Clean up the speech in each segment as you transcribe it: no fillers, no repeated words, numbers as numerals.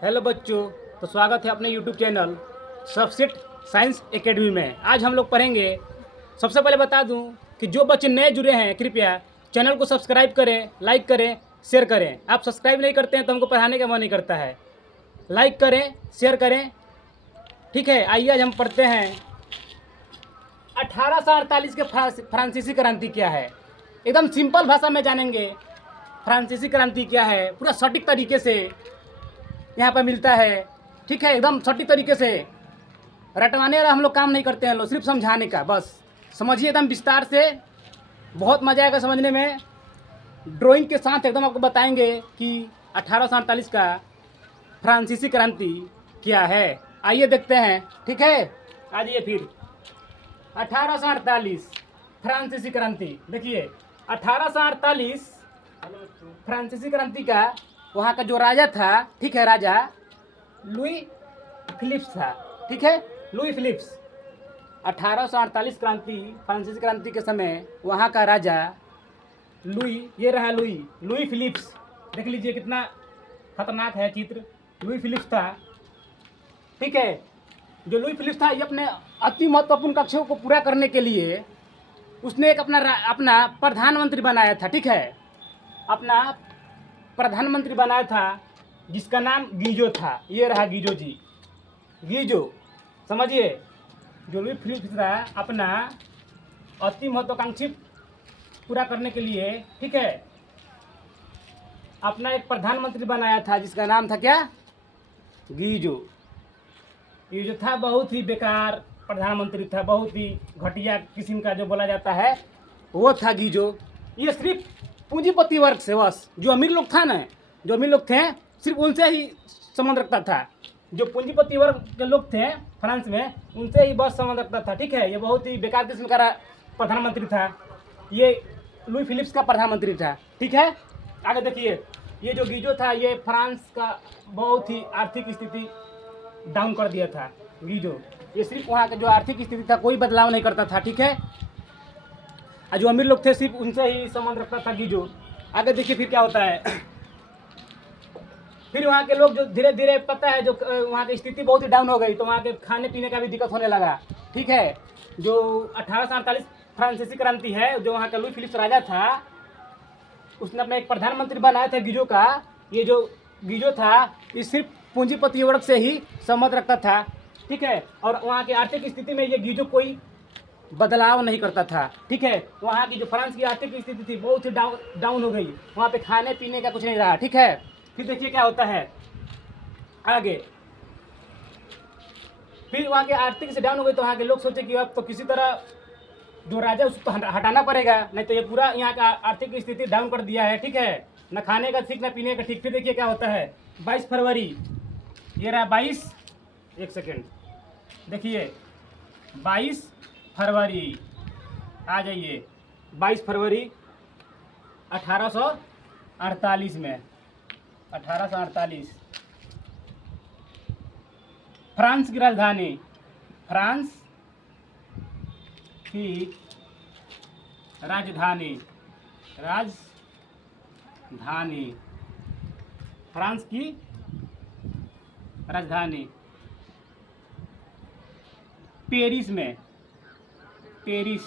Hello बच्चों, तो स्वागत है अपने YouTube channel subset science academy में। आज हम लोग पढ़ेंगे। सबसे पहले बता दूं कि जो बच्चे नए जुड़े हैं कृपया चैनल को सब्सक्राइब करें, लाइक करें, शेयर करें। आप सब्सक्राइब नहीं करते हैं तो हमको पढ़ाने का मन नहीं करता है। लाइक करें, शेयर करें, ठीक है। आइए आज हम पढ़ते हैं 1848 के फ्रांसीसी क्रांति क्या है। एकदम सिंपल भाषा में जानेंगे फ्रांसीसी क्रांति क्या है, पूरा सटीक तरीके से यहाँ पर मिलता है, ठीक है। एकदम सटीक तरीके से रटवाने वाला हम लोग काम नहीं करते हैं लोग, सिर्फ समझाने का बस। समझिए एकदम विस्तार से, बहुत मज़ा आएगा समझने में। ड्राइंग के साथ एकदम आपको बताएंगे कि 1848 का फ्रांसीसी क्रांति क्या है। आइए देखते हैं, ठीक है। आ जाइए फिर 1848 फ्रांसीसी क्रांति। देखिए 1848 फ्रांसीसी क्रांति का वहाँ का जो राजा था, ठीक है, राजा लुई फिलिप्स था, ठीक है, लुई फिलिप्स। 1848 क्रांति फ्रांसीसी क्रांति के समय वहाँ का राजा लुई, ये रहा लुई फिलिप्स। देख लीजिए कितना खतरनाक है चित्र। लुई फिलिप्स था, ठीक है। जो लुई फिलिप्स था ये अपने अति महत्वपूर्ण लक्ष्यों को पूरा करने के लिए उसने एक अपना प्रधानमंत्री बनाया था, ठीक है। अपना प्रधानमंत्री बनाया था जिसका नाम गीजो था। ये रहा गीजो जी, गीजो। समझिए, जो लुई फिलिप्स था अपना अति महत्वाकांक्षी पूरा करने के लिए, ठीक है, अपना एक प्रधानमंत्री बनाया था जिसका नाम था क्या, गीजो। ये जो था बहुत ही बेकार प्रधानमंत्री था, बहुत ही घटिया किस्म का जो बोला जाता है वो था गीजो। ये सिर्फ पूंजीपति वर्ग से, बस जो अमीर लोग था ना, जो अमीर लोग थे सिर्फ उनसे ही संबंध रखता था। जो पूंजीपति वर्ग के लोग थे फ्रांस में उनसे ही बस संबंध रखता था, ठीक है। ये बहुत ही बेकार किस्म का प्रधानमंत्री था। ये लुई फिलिप्स का प्रधानमंत्री था, ठीक है। आगे देखिए, ये जो गीजो था ये फ्रांस का बहुत ही आर्थिक स्थिति डाउन कर दिया था गीजो। ये सिर्फ वहाँ का जो आर्थिक स्थिति था कोई बदलाव नहीं करता था, ठीक है। और जो अमीर लोग थे सिर्फ उनसे ही संबंध रखता था गीजो। आगे देखिए फिर क्या होता है। फिर वहाँ के लोग जो धीरे धीरे, पता है, जो वहाँ की स्थिति बहुत ही डाउन हो गई तो वहाँ के खाने पीने का भी दिक्कत होने लगा, ठीक है। जो 1848 फ्रांसीसी क्रांति है, जो वहाँ का लुई फिलिप्स राजा था उसने अपना एक प्रधानमंत्री बनाया था गीजो का। ये जो गीजो था ये सिर्फ पूंजीपति वर्ग से ही संबंध रखता था, ठीक है। और वहाँ की आर्थिक स्थिति में ये गीजो कोई बदलाव नहीं करता था, ठीक है। वहाँ की जो फ्रांस की आर्थिक स्थिति थी बहुत ही डाउन हो गई। वहाँ पे खाने पीने का कुछ नहीं रहा, ठीक है। फिर देखिए क्या होता है आगे। फिर वहाँ के आर्थिक से डाउन हो गई तो वहाँ के लोग सोचे कि अब तो किसी तरह जो राजा उसको हटाना पड़ेगा, नहीं तो ये पूरा यहाँ का आर्थिक स्थिति डाउन कर दिया है, ठीक है। न खाने का ठीक, न पीने का ठीक। फिर देखिए क्या होता है 22 फरवरी, ये रहा 22, एक सेकेंड, देखिए 22 फरवरी, आ जाइए 22 फरवरी 1848 में, 1848 फ्रांस की राजधानी, फ्रांस की राजधानी, फ्रांस की राजधानी पेरिस में, पेरिस,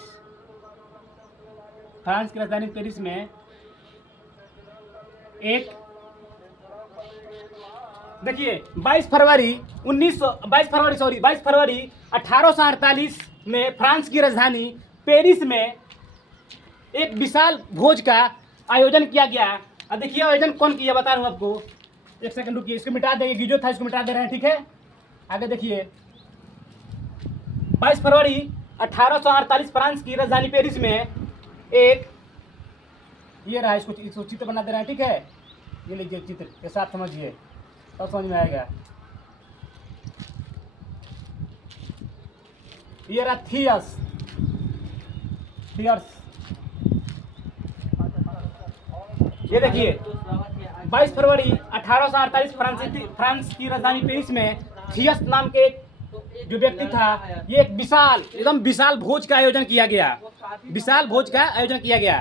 फ्रांस की राजधानी पेरिस में एक, देखिए 22 फरवरी 1848 में फ्रांस की राजधानी पेरिस में एक विशाल भोज का आयोजन किया गया। अब देखिए आयोजन कौन किया बता रहा हूँ आपको, एक सेकंड रुकिए, इसको मिटा देंगे, गीजो था इसको मिटा दे रहे हैं, ठीक है। आगे देखिए 22 फरवरी 1848 फ्रांस की राजधानी पेरिस में एक, ये रहा, इसको चित्र बना दे रहे हैं, ठीक है। ये लीजिए चित्र के साथ समझिए, तब समझ में आएगा। ये रहा थियर्स, ये देखिए 22 फरवरी 1848 फ्रांस की राजधानी पेरिस में थियस नाम के जो व्यक्ति था, ये एक विशाल, एकदम विशाल भोज का आयोजन किया गया, विशाल भोज का आयोजन किया गया।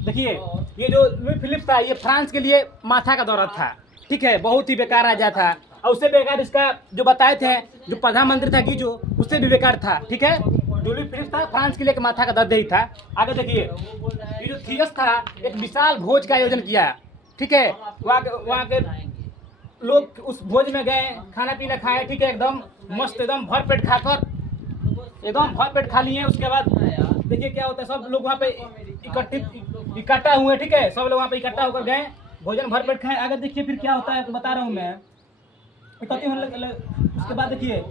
देखिए ये जो लुई फिलिप्स था ये फ्रांस के लिए माथा का दौरा था, ठीक है, बहुत ही बेकार राजा था। और उससे बेकार इसका जो बताए थे जो प्रधानमंत्री था गीजो, उससे भी बेकार था। ठीक है, जो लुई फिलिप्स था फ्रांस के लिए एक माथा का दर्द ही था। आगे देखिए, ये जो थियस था एक विशाल भोज का आयोजन किया। ठीक है, वहाँ के लोग उस भोज में गए, खाना पीना खाए। ठीक है, एकदम मस्त, एकदम भर पेट खाकर एकदम भर पेट खा लिए। उसके बाद देखिए क्या होता है, सब लोग वहाँ पे इकट्ठा हुए। ठीक है, सब लोग वहाँ पे इकट्ठा होकर गए, भोजन भर पेट खाए। आगे देखिए फिर क्या होता है तो बता रहा हूँ मैं। उसके बाद देखिए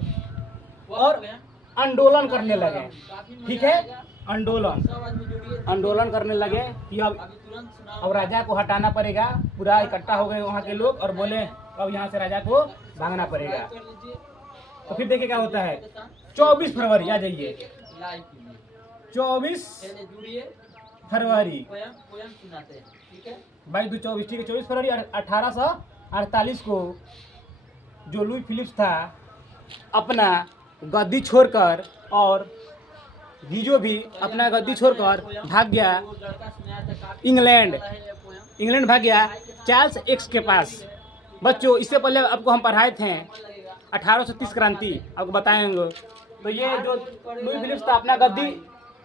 और आंदोलन करने लगे। ठीक है, आंदोलन करने लगे कि अब राजा को हटाना पड़ेगा। पूरा इकट्ठा हो गए वहाँ के लोग और बोले अब यहाँ से राजा को भागना पड़ेगा। तो फिर देखिए क्या होता है, 24 फरवरी आ जाइए, 24 फरवरी 22-24, ठीक है, 24 फरवरी 1848 को जो लुई फिलिप्स था अपना गद्दी छोड़कर और गीजो भी अपना गद्दी छोड़कर भाग गया इंग्लैंड भाग गया चार्ल्स एक्स के पास। बच्चों, इससे पहले आपको हम पढ़ाए थे 1830 क्रांति, आपको बताएंगे। तो ये जो लुई फिलिप्स था अपना गद्दी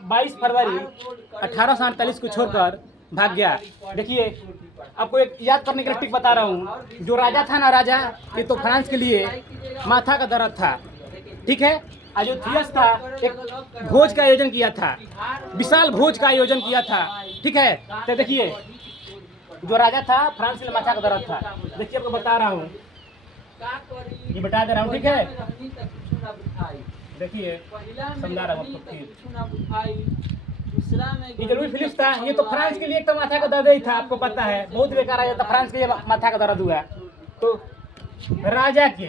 22 फरवरी 1848 को छोड़कर भाग गया। देखिए, आपको एक याद करने के लिए टिक बता रहा हूँ। जो राजा था ना, राजा ये तो फ्रांस के लिए माथा का दर्द था। ठीक है, जो थियस था एक भोज का आयोजन किया था, विशाल भोज का आयोजन किया था। ठीक है, तो देखिए जो राजा था फ्रांस के लिए माथा का दर्द था। देखिए आपको बता रहा हूँ, ये बता दे रहा हूँ। ठीक है, देखिए समझा रहा हूँ आपको। ये जो लुई फिलिप्स था ये तो फ्रांस के लिए एक तो माथा का दर्द ही था, आपको पता है, बहुत बेकार आया था। फ्रांस के लिए माथा का दर्द हुआ तो राजा के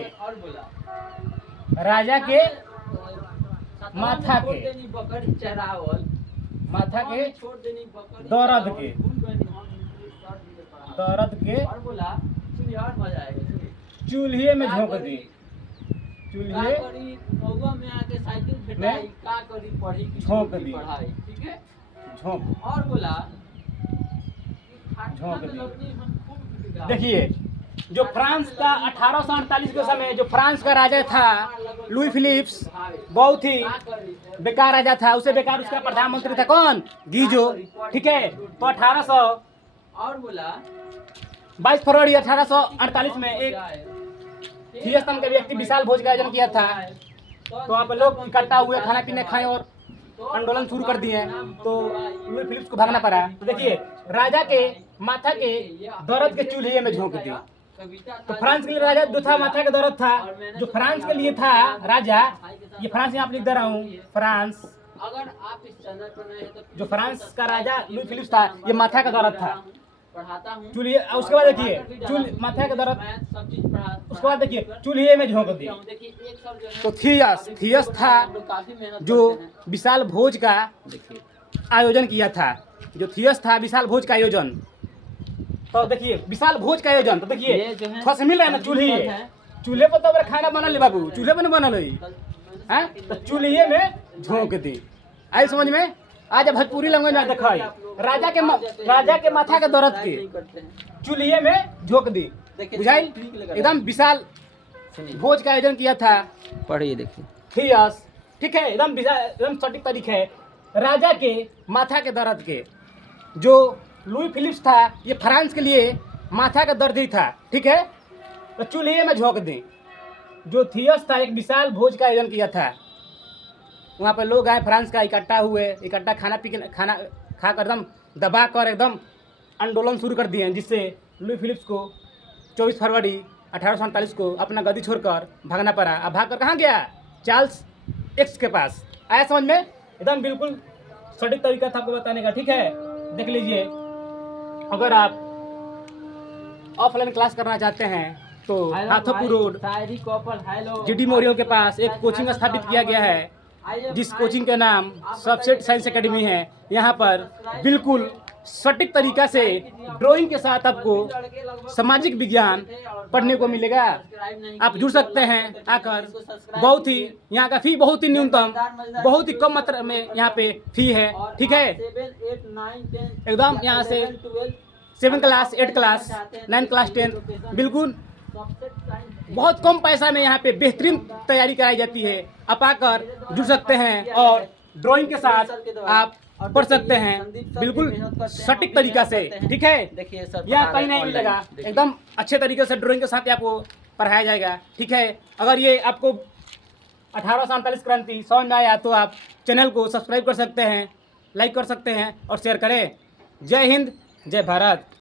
माथा के दर्द के चूल्हे में झोंक दी, चूल्हे में झोंक दी, झोंक दी। देखिए जो फ्रांस का 1848 के समय जो फ्रांस का राजा था लुई फिलिप्स, बहुत ही बेकार राजा था। उसे बेकार उसका प्रधानमंत्री था कौन? गीजो। ठीक है, तो 22 फरवरी 1848 में एक थियस नाम के व्यक्ति विशाल भोज का आयोजन किया था। तो वहाँ पर लोग इकट्ठा हुए, खाना पीने खाए और आंदोलन शुरू कर दिए। तो लुई फिलिप्स को भागना पड़ा। तो देखिए राजा के माथा के दर्द के चूल्हे में झोंक दी। तो फ्रांस के लिए राजा जो था माथा का दर्द था, जो फ्रांस के लिए था राजा, ये फ्रांस यहाँ पे लिख दे रहा हूँ, फ्रांस। अगर आप इस चैनल पर नए हैं तो जो फ्रांस का राजा लुई फिलिप्स था ये माथा का दर्द था, चूल्हे। उसके बाद देखिए माथा का दर्द, उसके बाद देखिए चूल्हे में झोंक दी। तो थियस था जो विशाल भोज का आयोजन किया था, जो थियस था विशाल भोज का आयोजन। तो देखिए विशाल भोज का आयोजन, तो देखिए थोड़ा मिल रहा है ना, चूल्हे पर तो खाना बनल है बाबू, चूल्हे पर नहीं बनल है, तो चूल्हे में झोंक दी। आई समझ में? आज भोजपुरी लैंग्वेज में दिखाई राजा के माथा के दर्द के चूल्हे में झोंक दी। बुझाई? एकदम विशाल भोज का आयोजन किया था। पढ़िए देखिए थियस। ठीक है, एकदम विशाल, एकदम सटीक तारीख है। राजा के माथा के दर्द के जो लुई फिलिप्स था ये फ्रांस के लिए माथा का दर्द ही था। ठीक है, तो चूल्हे में झोंक दी। जो थियस था एक विशाल भोज का आयोजन किया था, वहाँ पर लोग आए फ्रांस का, इकट्ठा हुए, इकट्ठा खाना खाकर एकदम दबा कर एकदम आंदोलन शुरू कर दिए, जिससे लुई फिलिप्स को 24 फरवरी 1848 को अपना गद्दी छोड़कर भागना पड़ा। अब भाग कर कहाँ गया? चार्ल्स एक्स के पास। आया समझ में? एकदम बिल्कुल सटीक तरीका था आपको बताने का। ठीक है, देख लीजिए। अगर आप ऑफलाइन क्लास करना चाहते हैं तो हाथोपुर रोड जीडी मोरियो के पास एक कोचिंग स्थापित किया गया है, जिस कोचिंग का नाम सबसेट साइंस एकेडमी है। यहाँ पर बिल्कुल सटीक तरीका से ड्राइंग के साथ आपको सामाजिक विज्ञान पढ़ने को मिलेगा। आप जुड़ सकते हैं आकर। बहुत ही यहाँ का फी बहुत ही न्यूनतम, बहुत ही कम मात्रा में यहाँ पे फी है। ठीक है, एकदम यहाँ से 7 क्लास 8 क्लास 9 क्लास 10 बिल्कुल बहुत कम पैसा में यहाँ पे बेहतरीन तैयारी कराई जाती है। आप आकर जुड़ सकते हैं और ड्राइंग के साथ आप पढ़ सकते हैं बिल्कुल सटीक तरीका से। ठीक है, देखिए सर यहाँ कहीं नहीं मिलेगा, एकदम अच्छे तरीके से ड्राइंग के साथ ही आपको पढ़ाया जाएगा। ठीक है, अगर ये आपको 1848 क्रांति समझ में आया तो आप चैनल को सब्सक्राइब कर सकते हैं, लाइक कर सकते हैं और शेयर करें। जय हिंद, जय भारत।